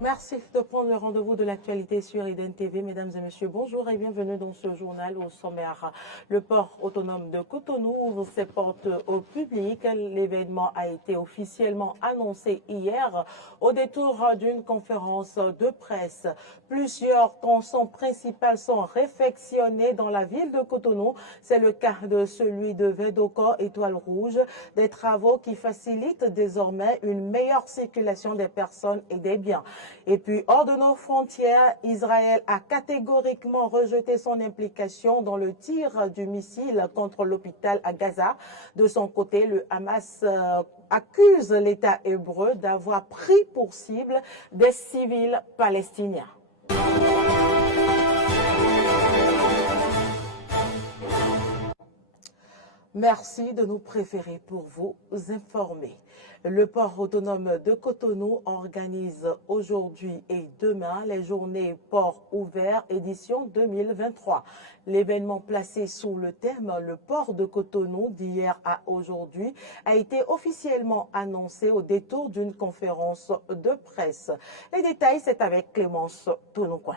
Merci de prendre le rendez-vous de l'actualité sur Eden TV. Mesdames et messieurs, bonjour et bienvenue dans ce journal au sommaire. Le port autonome de Cotonou ouvre ses portes au public. L'événement a été officiellement annoncé hier au détour d'une conférence de presse. Plusieurs tronçons principaux sont réfectionnés dans la ville de Cotonou. C'est le cas de celui de Védoko, Étoile Rouge, des travaux qui facilitent désormais une meilleure circulation des personnes et des biens. Et puis, hors de nos frontières, Israël a catégoriquement rejeté son implication dans le tir du missile contre l'hôpital à Gaza. De son côté, le Hamas accuse l'État hébreu d'avoir pris pour cible des civils palestiniens. Merci de nous préférer pour vous informer. Le port autonome de Cotonou organise aujourd'hui et demain les journées Port ouvert édition 2023. L'événement placé sous le thème « Le port de Cotonou » d'hier à aujourd'hui a été officiellement annoncé au détour d'une conférence de presse. Les détails, c'est avec Clémence Tonoucoin.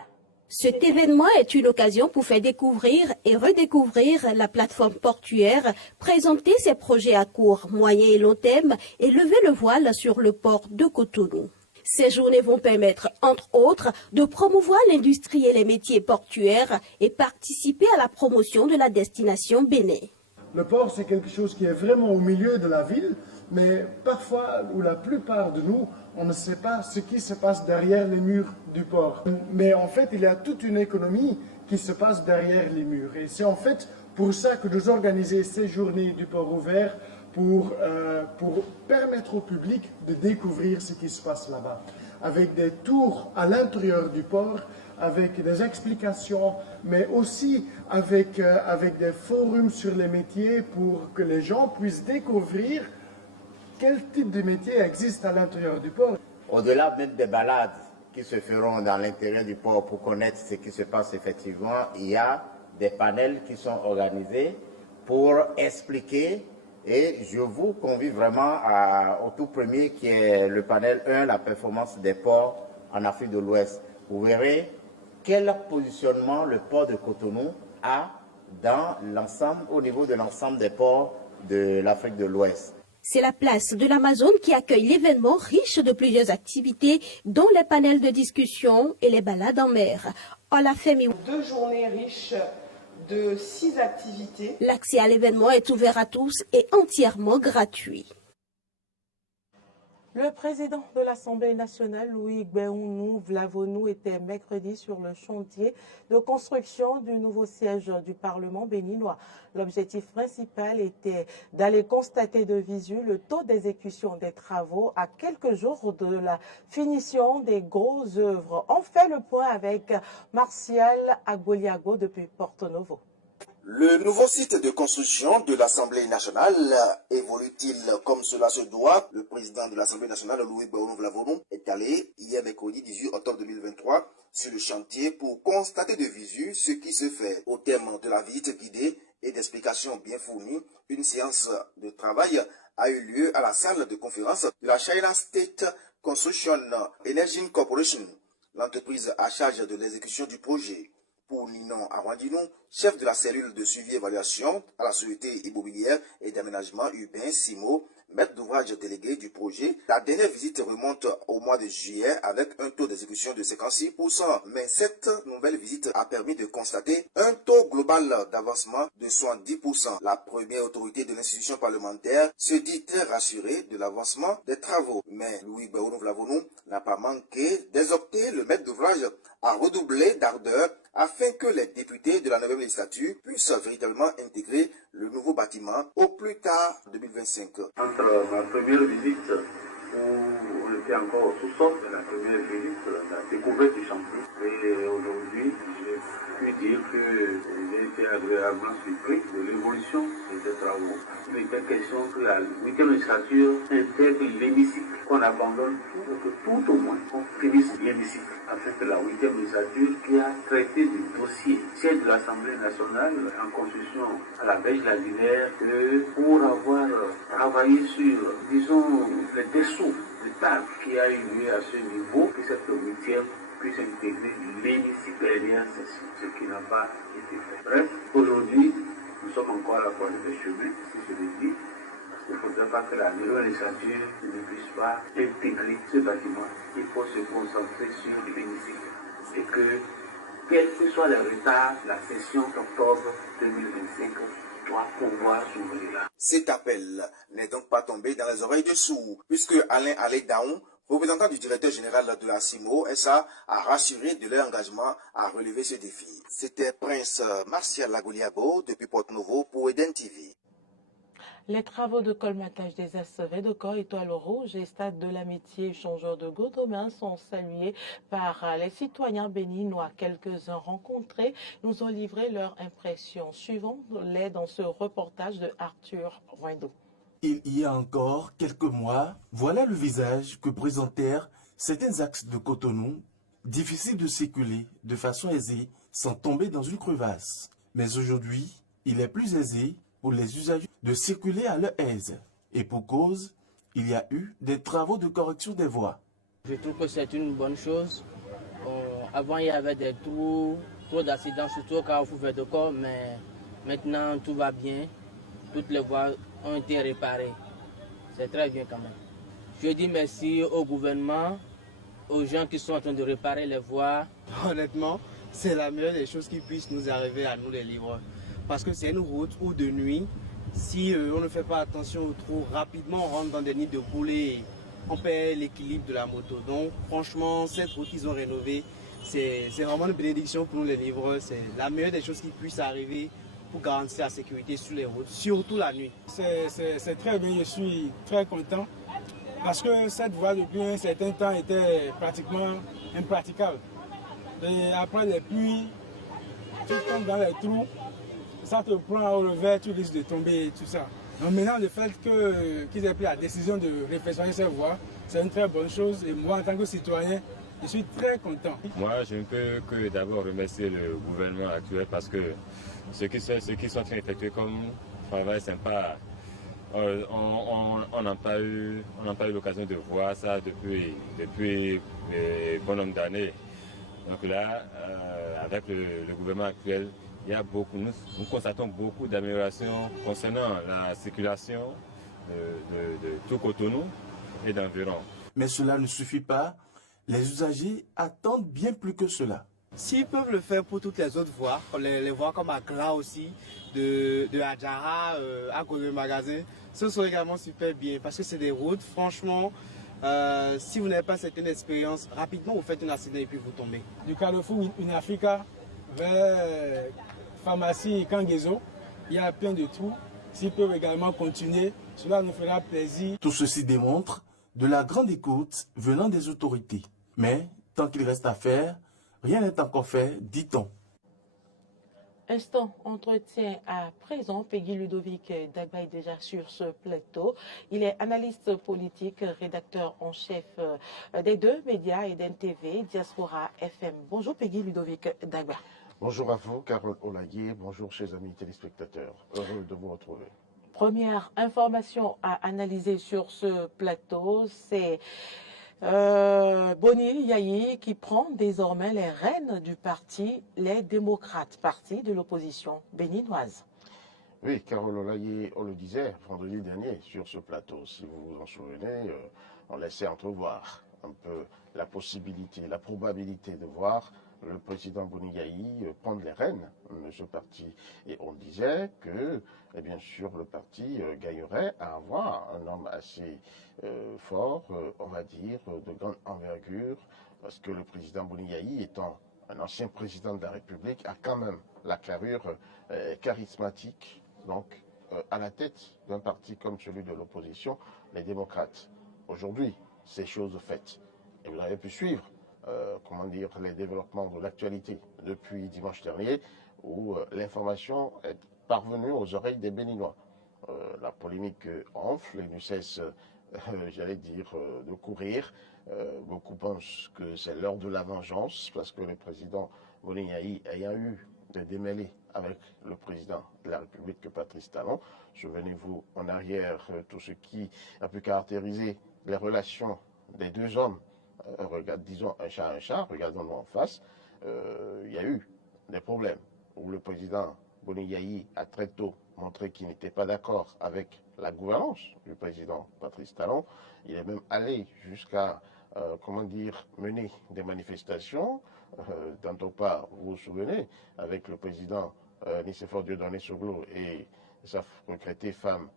Cet événement est une occasion pour faire découvrir et redécouvrir la plateforme portuaire, présenter ses projets à court, moyen et long terme et lever le voile sur le port de Cotonou. Ces journées vont permettre, entre autres, de promouvoir l'industrie et les métiers portuaires et participer à la promotion de la destination Bénin. Le port, c'est quelque chose qui est vraiment au milieu de la ville, mais parfois, ou la plupart de nous, on ne sait pas ce qui se passe derrière les murs du port. Mais en fait, il y a toute une économie qui se passe derrière les murs. Et c'est en fait pour ça que nous organisons ces journées du port ouvert pour permettre au public de découvrir ce qui se passe là-bas. Avec des tours à l'intérieur du port, avec des explications, mais aussi avec des forums sur les métiers pour que les gens puissent découvrir quel type de métier existe à l'intérieur du port. Au-delà même des balades qui se feront dans l'intérieur du port pour connaître ce qui se passe effectivement, il y a des panels qui sont organisés pour expliquer, et je vous convie vraiment au tout premier qui est le panel 1, la performance des ports en Afrique de l'Ouest. Vous verrez quel positionnement le port de Cotonou a dans l'ensemble, au niveau de l'ensemble des ports de l'Afrique de l'Ouest. C'est la place de l'Amazone qui accueille l'événement riche de plusieurs activités, dont les panels de discussion et les balades en mer. Deux journées riches de 6 activités. L'accès à l'événement est ouvert à tous et entièrement gratuit. Le président de l'Assemblée nationale, Louis Gbéounou Vlavonou, était mercredi sur le chantier de construction du nouveau siège du Parlement béninois. L'objectif principal était d'aller constater de visu le taux d'exécution des travaux à quelques jours de la finition des grosses œuvres. On fait le point avec Martial Agoliago depuis Porto Novo. Le nouveau site de construction de l'Assemblée nationale évolue-t-il comme cela se doit? Le président de l'Assemblée nationale, Louis Gbéounou Vlavonou, est allé hier mercredi 18 octobre 2023 sur le chantier pour constater de visu ce qui se fait. Au terme de la visite guidée et d'explications bien fournies, une séance de travail a eu lieu à la salle de conférence de la China State Construction Energy Corporation, l'entreprise à charge de l'exécution du projet. Pour Ninon Arwandino, chef de la cellule de suivi et évaluation à la Société immobilière et d'aménagement urbain (SIMO), maître d'ouvrage délégué du projet, la dernière visite remonte au mois de juillet avec un taux d'exécution de 56%. Mais cette nouvelle visite a permis de constater un taux global d'avancement de 70%. La première autorité de l'institution parlementaire se dit très rassurée de l'avancement des travaux. Mais Louis Gbéounou Vlavonou n'a pas manqué d'exhorter le maître d'ouvrage à redoubler d'ardeur afin que les députés de la nouvelle législature puissent véritablement intégrer le nouveau bâtiment au plus tard 2025. Entre ma première visite, où on était encore au sous-sol, et la première visite, la découverte du chantier, et aujourd'hui, j'ai pu dire que j'ai été agréablement surpris de l'évolution de ces travaux. Il était question que la 8e législature intègre l'hémicycle, qu'on abandonne tout, que tout au moins, qu'on finisse l'hémicycle, afin que la 8e législature qui a traité du dossier siège de l'Assemblée nationale en construction à la Belge lagunaire, que pour avoir travaillé sur, disons, les dessous retard qui a eu lieu à ce niveau, que cette huitième puisse intégrer l'hémicycle dernière session, ce qui n'a pas été fait. Bref, aujourd'hui, nous sommes encore à la pointe des chemins, si je le dis, parce qu'il ne faudrait pas que la nouvelle législature ne puisse pas intégrer ce bâtiment. Il faut se concentrer sur l'hémicycle et que, quel que soit le retard, la session d'octobre 2025 doit pouvoir s'ouvrir là. Cet appel n'est donc pas tombé dans les oreilles de sourds, puisque Alain Alé-Daon, représentant du directeur général de la CIMO, SA, a rassuré de leur engagement à relever ce défi. C'était Prince Martial Lagoliabo depuis Porte-Nouveau pour Eden TV. Les travaux de colmatage des SV de Corps, Étoile Rouge et Stade de l'Amitié échangeur de Godomain sont salués par les citoyens béninois. Quelques-uns rencontrés nous ont livré leur impression. Suivons-les dans ce reportage de Arthur Roindo. Il y a encore quelques mois, voilà le visage que présentèrent certains axes de Cotonou, difficiles de circuler de façon aisée sans tomber dans une crevasse. Mais aujourd'hui, il est plus aisé pour les usagers de circuler à leur aise. Et pour cause, il y a eu des travaux de correction des voies. Je trouve que c'est une bonne chose. Avant, il y avait des trous, trop d'accidents, surtout au carrefour de corps, mais maintenant, tout va bien. Toutes les voies ont été réparées. C'est très bien quand même. Je dis merci au gouvernement, aux gens qui sont en train de réparer les voies. Honnêtement, c'est la meilleure des choses qui puissent nous arriver à nous les livreurs. Parce que c'est une route où de nuit, si on ne fait pas attention au trou, rapidement on rentre dans des nids de coulées et on perd l'équilibre de la moto. Donc franchement, cette route qu'ils ont rénovée, c'est vraiment une bénédiction pour nous les livreurs. C'est la meilleure des choses qui puissent arriver pour garantir la sécurité sur les routes, surtout la nuit. C'est très bien, je suis très content parce que cette voie depuis un certain temps était pratiquement impraticable. Et après les pluies, tu tombes dans les trous, ça te prend au revers, tu risques de tomber et tout ça. Donc maintenant, le fait qu'ils aient pris la décision de réfectionner ces voies, c'est une très bonne chose. Et moi, en tant que citoyen, je suis très content. Moi, je ne peux que d'abord remercier le gouvernement actuel parce que ce qu'ils sont en train d'effectuer comme travail sympa, on n'a pas eu l'occasion de voir ça depuis bon nombre d'années. Donc là, avec le gouvernement actuel, il y a nous constatons beaucoup d'améliorations concernant la circulation de tout Cotonou et d'environ. Mais cela ne suffit pas. Les usagers attendent bien plus que cela. S'ils peuvent le faire pour toutes les autres voies, les voies comme Accra aussi, de Adjara à côté du magasin, ce serait également super bien parce que c'est des routes, franchement, si vous n'avez pas certaine expérience, rapidement vous faites un accident et puis vous tombez. Du carrefour Africa vers pharmacie Kangezo, il y a plein de trous. S'ils peuvent également continuer, cela nous fera plaisir. Tout ceci démontre de la grande écoute venant des autorités. Mais tant qu'il reste à faire, rien n'est encore fait, dit-on. Instant entretien à présent. Peggy Ludovic Dagba est déjà sur ce plateau. Il est analyste politique, rédacteur en chef des deux médias, Eden TV, Diaspora FM. Bonjour Peggy Ludovic Dagba. Bonjour à vous, Carole Olaguier. Bonjour chers amis téléspectateurs. Heureux de vous retrouver. Première information à analyser sur ce plateau, c'est Boni Yayi qui prend désormais les rênes du parti Les Démocrates, parti de l'opposition béninoise. Oui, Carole Olaguier, on le disait vendredi dernier sur ce plateau. Si vous vous en souvenez, on laissait entrevoir un peu la possibilité, la probabilité de voir le président Boni Yayi prendre les rênes de ce parti. Et on disait que, bien sûr, le parti gagnerait à avoir un homme assez fort, on va dire, de grande envergure, parce que le président Boni Yayi, étant un ancien président de la République, a quand même la carrure charismatique, donc à la tête d'un parti comme celui de l'opposition, les démocrates. Aujourd'hui, c'est chose faite. Et vous avez pu suivre les développements de l'actualité depuis dimanche dernier, où l'information est parvenue aux oreilles des Béninois. La polémique enfle et ne cesse, j'allais dire, de courir. Beaucoup pensent que c'est l'heure de la vengeance, parce que le président Boni Yayi ayant eu des démêlés avec le président de la République, Patrice Talon. Souvenez-vous en arrière tout ce qui a pu caractériser les relations des deux hommes, disons un chat, regardons-nous en face, il y a eu des problèmes où le président Boni Yayi a très tôt montré qu'il n'était pas d'accord avec la gouvernance du président Patrice Talon. Il est même allé jusqu'à, mener des manifestations. Tantôt pas, vous vous souvenez, avec le président Nicéphore Dieudonné Soglo et sa regrettée femme,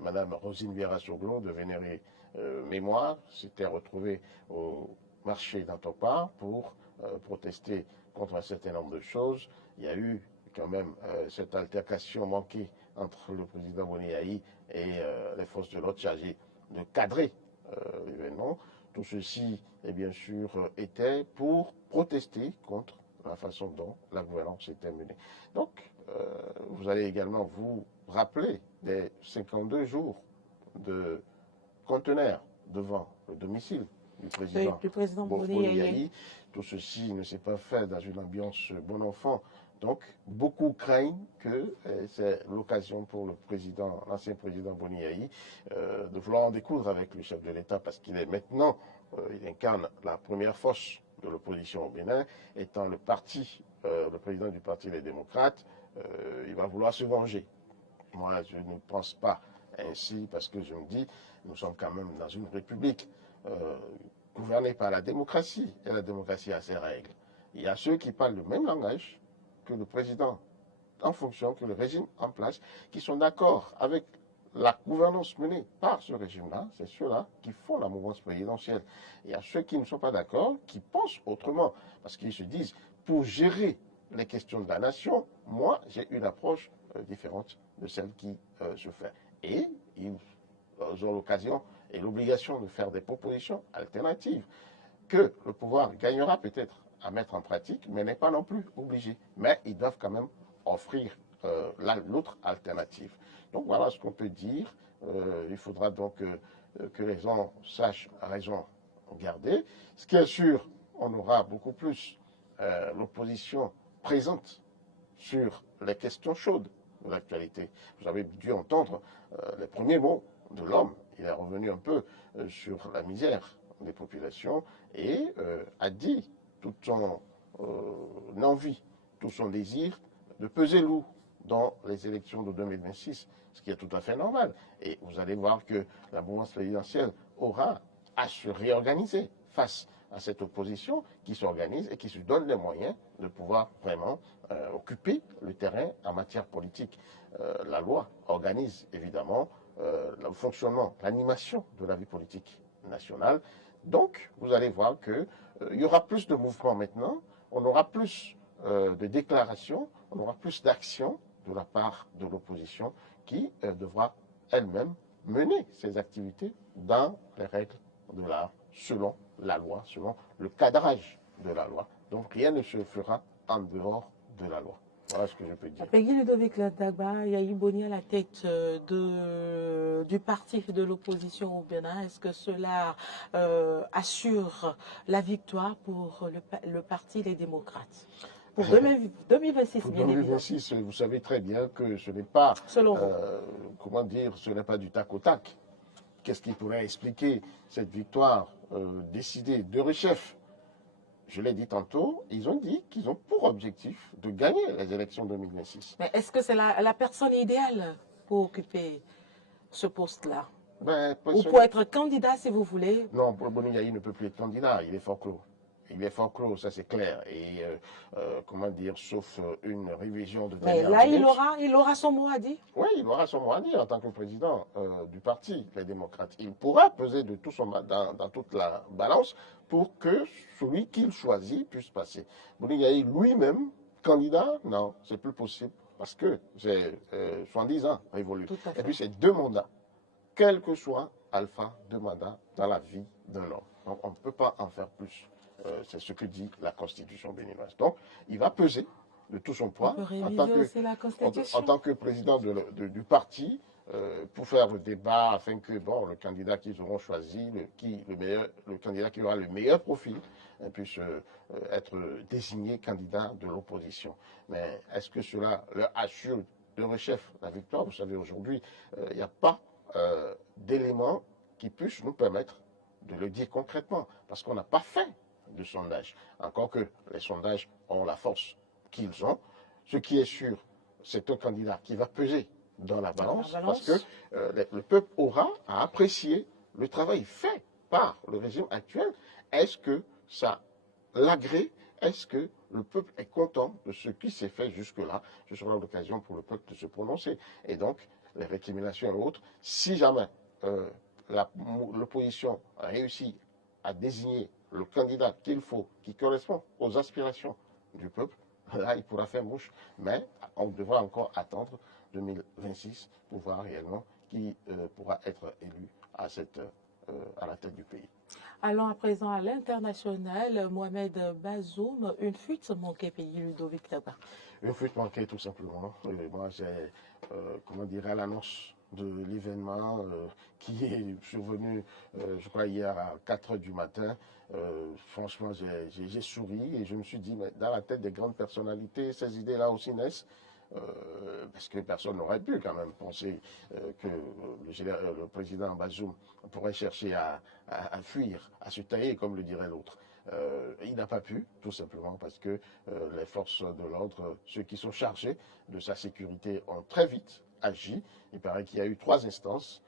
Madame Rosine Vieira Soglo, de vénérée mémoire, s'était retrouvée au marché d'Antopa pour protester contre un certain nombre de choses. Il y a eu quand même cette altercation manquée entre le président Boni Yayi et les forces de l'ordre chargées de cadrer l'événement. Tout ceci, est bien sûr, était pour protester contre la façon dont la gouvernance était menée. Donc, vous allez également vous rappeler des 52 jours de conteneurs devant le domicile du président Boni Yayi. Tout ceci ne s'est pas fait dans une ambiance bon enfant. Donc, beaucoup craignent que c'est l'occasion pour le président, l'ancien président Boni Yayi, de vouloir en découdre avec le chef de l'État, parce qu'il est maintenant, il incarne la première force de l'opposition au Bénin, étant le président du parti Les Démocrates, il va vouloir se venger. Moi, je ne pense pas ainsi, parce que je me dis, nous sommes quand même dans une république gouvernée par la démocratie, et la démocratie a ses règles. Il y a ceux qui parlent le même langage que le président en fonction, que le régime en place, qui sont d'accord avec la gouvernance menée par ce régime-là, c'est ceux-là qui font la mouvance présidentielle. Il y a ceux qui ne sont pas d'accord, qui pensent autrement, parce qu'ils se disent, pour gérer les questions de la nation, moi, j'ai une approche différente de celle qui se fait. Et ils ont l'occasion et l'obligation de faire des propositions alternatives que le pouvoir gagnera peut-être à mettre en pratique, mais n'est pas non plus obligé. Mais ils doivent quand même offrir l'autre alternative. Donc voilà ce qu'on peut dire. Il faudra donc que les gens sachent raison garder. Ce qui est sûr, on aura beaucoup plus l'opposition présente sur les questions chaudes de l'actualité. Vous avez dû entendre les premiers mots de l'homme. Il est revenu un peu sur la misère des populations et a dit toute son envie, tout son désir de peser lourd dans les élections de 2026, ce qui est tout à fait normal. Et vous allez voir que la mouvance présidentielle aura à se réorganiser face à cette opposition qui s'organise et qui se donne les moyens de pouvoir vraiment occuper le terrain en matière politique. La loi organise évidemment le fonctionnement, l'animation de la vie politique nationale. Donc, vous allez voir qu'il y aura plus de mouvements maintenant, on aura plus de déclarations, on aura plus d'actions de la part de l'opposition qui devra elle-même mener ses activités dans les règles de l'art, selon la loi, selon le cadrage de la loi. Donc, rien ne se fera en dehors de la loi. Voilà ce que je peux dire. Peggy Ludovic Ladagba, Yayi Boni à la tête du parti de l'opposition au Bénin. Est-ce que cela assure la victoire pour le parti Les Démocrates pour 2026, pour bien 2026, vous savez très bien que ce n'est pas, comment dire, ce n'est pas du tac au tac. Qu'est-ce qui pourrait expliquer cette victoire décidée de rechef? Je l'ai dit tantôt, ils ont dit qu'ils ont pour objectif de gagner les élections 2026. Mais est-ce que c'est la personne idéale pour occuper ce poste-là? Ou pour être candidat, si vous voulez? Non, Boni Yayi ne peut plus être candidat, il est fort clos. Il est fort clos, ça c'est clair. Et comment dire, sauf une révision de dernière minute. Mais là, il aura son mot à dire? Oui, il aura son mot à dire en tant que président du parti, les démocrates. Il pourra peser de tout son dans toute la balance pour que celui qu'il choisit puisse passer. Boni Yayi lui-même, candidat, non, c'est plus possible. Parce que c'est 70 ans révolu. Et puis c'est 2 mandats. Quel que soit alpha, 2 mandats dans la vie d'un homme. Donc on ne peut pas en faire plus. C'est ce que dit la Constitution béninoise. Donc, il va peser de tout son poids en tant que président du parti pour faire le débat afin que le candidat qu'ils auront choisi, le candidat qui aura le meilleur profil, puisse être désigné candidat de l'opposition. Mais est-ce que cela leur assure de rechef la victoire? Vous savez, aujourd'hui, il n'y a pas d'éléments qui puissent nous permettre de le dire concrètement, parce qu'on n'a pas fait de sondage. Encore que les sondages ont la force qu'ils ont. Ce qui est sûr, c'est un candidat qui va peser dans la balance, parce que le peuple aura à apprécier le travail fait par le régime actuel. Est-ce que ça l'agrée? Est-ce que le peuple est content de ce qui s'est fait jusque-là? Ce sera l'occasion pour le peuple de se prononcer. Et donc, les récriminations et autres, si jamais l'opposition a réussi à désigner le candidat qu'il faut, qui correspond aux aspirations du peuple, là, il pourra faire mouche. Mais on devra encore attendre 2026 pour voir réellement qui pourra être élu à la tête du pays. Allons à présent à l'international. Mohamed Bazoum, une fuite manquée, pays Ludovic Dagba. Une fuite manquée, tout simplement. Moi, j'ai, comment dire, à l'annonce de l'événement qui est survenu, je crois, hier à 4 h du matin. Franchement, j'ai souri et je me suis dit, mais dans la tête des grandes personnalités, ces idées-là aussi naissent. Parce que personne n'aurait pu quand même penser que le président Bazoum pourrait chercher à fuir, à se tailler, comme le dirait l'autre. Il n'a pas pu, tout simplement parce que les forces de l'ordre, ceux qui sont chargés de sa sécurité, ont très vite agi. Il paraît qu'il y a eu 3 instances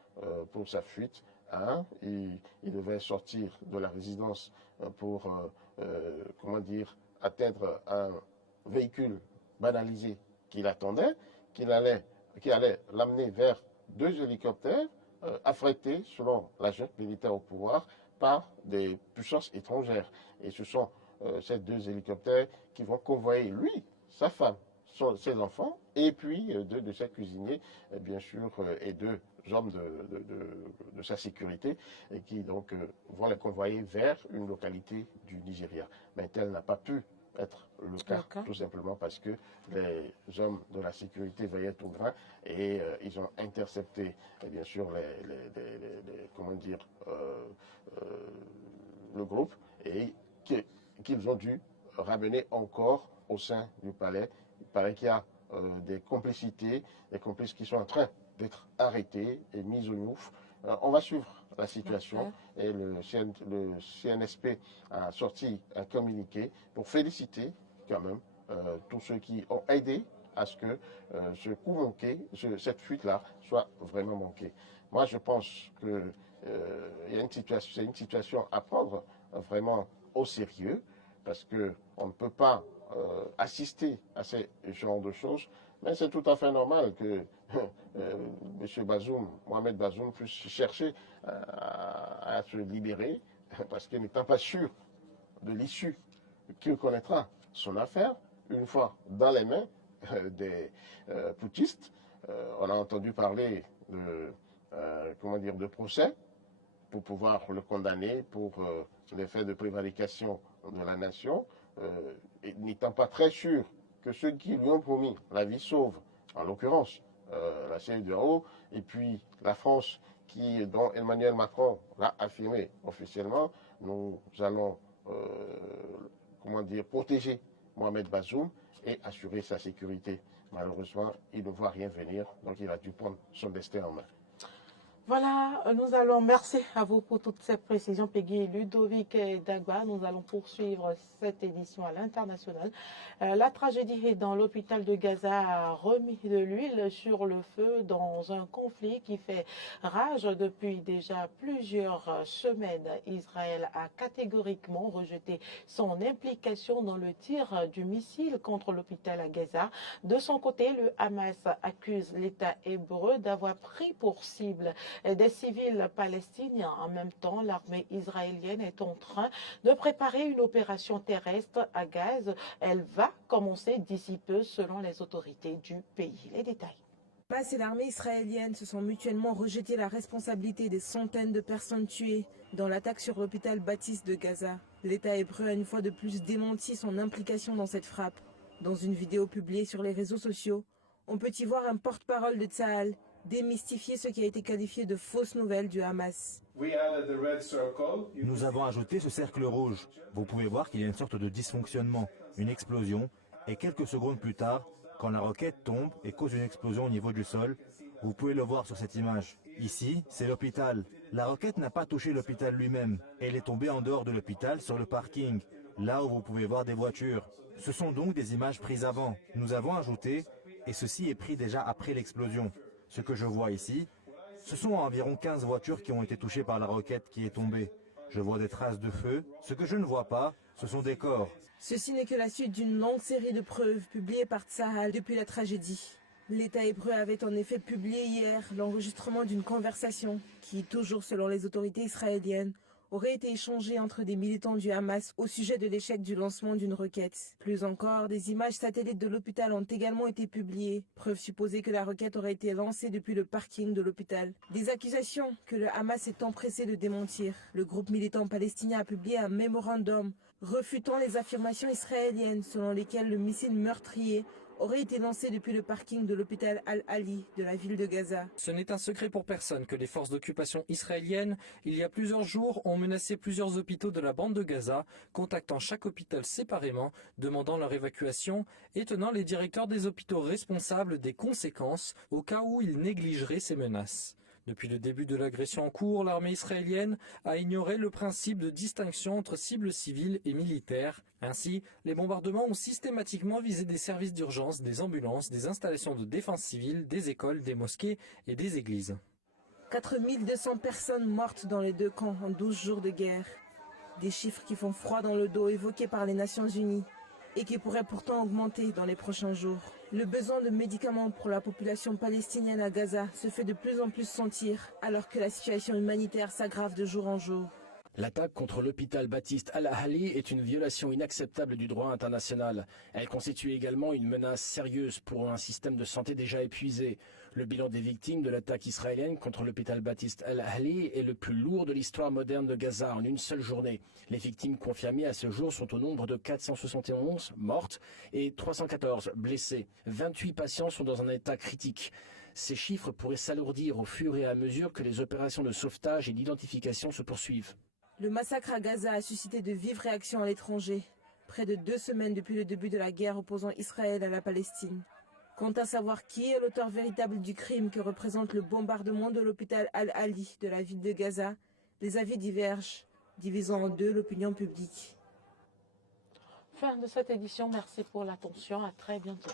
pour sa fuite. Il devait sortir de la résidence pour, comment dire, atteindre un véhicule banalisé qu'il attendait, qui allait l'amener vers 2 hélicoptères affrétés, selon la junte militaire au pouvoir, par des puissances étrangères. Et ce sont ces 2 hélicoptères qui vont convoyer lui, sa femme, ses enfants, et puis 2 de ses cuisiniers, bien sûr, et 2 hommes de sa sécurité, et qui donc vont les convoyer vers une localité du Nigeria. Mais tel n'a pas pu être le cas, tout simplement parce que les hommes de la sécurité veillaient au grain et ils ont intercepté, bien sûr, comment dire, le groupe et qu'ils ont dû ramener encore au sein du palais. Il paraît qu'il y a des complicités, des complices qui sont en train d'être arrêtés et mis au nouf. On va suivre la situation et le CNSP a sorti un communiqué pour féliciter quand même tous ceux qui ont aidé à ce que ce coup manqué, cette fuite-là, soit vraiment manquée. Moi, je pense que c'est une situation à prendre vraiment au sérieux parce qu'on ne peut pas assister à ce genre de choses. Mais c'est tout à fait normal que M. Bazoum, Mohamed Bazoum, puisse chercher à se libérer, parce que n'étant pas sûr de l'issue qu'il connaîtra son affaire, une fois dans les mains des putschistes. On a entendu parler de procès pour pouvoir le condamner pour les faits de prévarication de la nation, n'étant pas très sûr que ceux qui lui ont promis la vie sauve, en l'occurrence la CEDEAO, et puis la France, dont Emmanuel Macron l'a affirmé officiellement, nous allons protéger Mohamed Bazoum et assurer sa sécurité. Malheureusement, il ne voit rien venir, donc il a dû prendre son destin en main. Voilà, nous allons, merci à vous pour toutes ces précisions, Peggy Ludovic Dagba. Nous allons poursuivre cette édition à l'international. La tragédie dans l'hôpital de Gaza a remis de l'huile sur le feu dans un conflit qui fait rage depuis déjà plusieurs semaines. Israël a catégoriquement rejeté son implication dans le tir du missile contre l'hôpital à Gaza. De son côté, le Hamas accuse l'État hébreu d'avoir pris pour cible des civils palestiniens. En même temps, l'armée israélienne est en train de préparer une opération terrestre à Gaza. Elle va commencer d'ici peu selon les autorités du pays. Les détails. Hamas et l'armée israélienne se sont mutuellement rejeté la responsabilité des centaines de personnes tuées dans l'attaque sur l'hôpital Baptiste de Gaza. L'État hébreu a une fois de plus démenti son implication dans cette frappe. Dans une vidéo publiée sur les réseaux sociaux, on peut y voir un porte-parole de Tsahal démystifier ce qui a été qualifié de fausses nouvelles du Hamas. Nous avons ajouté ce cercle rouge. Vous pouvez voir qu'il y a une sorte de dysfonctionnement, une explosion, et quelques secondes plus tard, quand la roquette tombe et cause une explosion au niveau du sol, vous pouvez le voir sur cette image. Ici, c'est l'hôpital. La roquette n'a pas touché l'hôpital lui-même. Elle est tombée en dehors de l'hôpital sur le parking, là où vous pouvez voir des voitures. Ce sont donc des images prises avant. Nous avons ajouté, et ceci est pris déjà après l'explosion. Ce que je vois ici, ce sont environ 15 voitures qui ont été touchées par la roquette qui est tombée. Je vois des traces de feu. Ce que je ne vois pas, ce sont des corps. Ceci n'est que la suite d'une longue série de preuves publiées par Tsahal depuis la tragédie. L'État hébreu avait en effet publié hier l'enregistrement d'une conversation qui, toujours selon les autorités israéliennes, aurait été échangée entre des militants du Hamas au sujet de l'échec du lancement d'une roquette. Plus encore, des images satellites de l'hôpital ont également été publiées, preuve supposée que la roquette aurait été lancée depuis le parking de l'hôpital. Des accusations que le Hamas est empressé de démentir. Le groupe militant palestinien a publié un mémorandum refutant les affirmations israéliennes selon lesquelles le missile meurtrier aurait été lancé depuis le parking de l'hôpital Al-Ali de la ville de Gaza. Ce n'est un secret pour personne que les forces d'occupation israéliennes, il y a plusieurs jours, ont menacé plusieurs hôpitaux de la bande de Gaza, contactant chaque hôpital séparément, demandant leur évacuation et tenant les directeurs des hôpitaux responsables des conséquences au cas où ils négligeraient ces menaces. Depuis le début de l'agression en cours, l'armée israélienne a ignoré le principe de distinction entre cibles civiles et militaires. Ainsi, les bombardements ont systématiquement visé des services d'urgence, des ambulances, des installations de défense civile, des écoles, des mosquées et des églises. 4200 personnes mortes dans les deux camps en 12 jours de guerre. Des chiffres qui font froid dans le dos évoqués par les Nations Unies et qui pourraient pourtant augmenter dans les prochains jours. Le besoin de médicaments pour la population palestinienne à Gaza se fait de plus en plus sentir alors que la situation humanitaire s'aggrave de jour en jour. L'attaque contre l'hôpital Baptiste Al-Ahli est une violation inacceptable du droit international. Elle constitue également une menace sérieuse pour un système de santé déjà épuisé. Le bilan des victimes de l'attaque israélienne contre l'hôpital Baptiste Al-Ahli est le plus lourd de l'histoire moderne de Gaza en une seule journée. Les victimes confirmées à ce jour sont au nombre de 471 mortes et 314 blessées. 28 patients sont dans un état critique. Ces chiffres pourraient s'alourdir au fur et à mesure que les opérations de sauvetage et d'identification se poursuivent. Le massacre à Gaza a suscité de vives réactions à l'étranger, près de 2 semaines depuis le début de la guerre opposant Israël à la Palestine. Quant à savoir qui est l'auteur véritable du crime que représente le bombardement de l'hôpital Al-Ali de la ville de Gaza, les avis divergent, divisant en deux l'opinion publique. Fin de cette édition, merci pour l'attention, à très bientôt.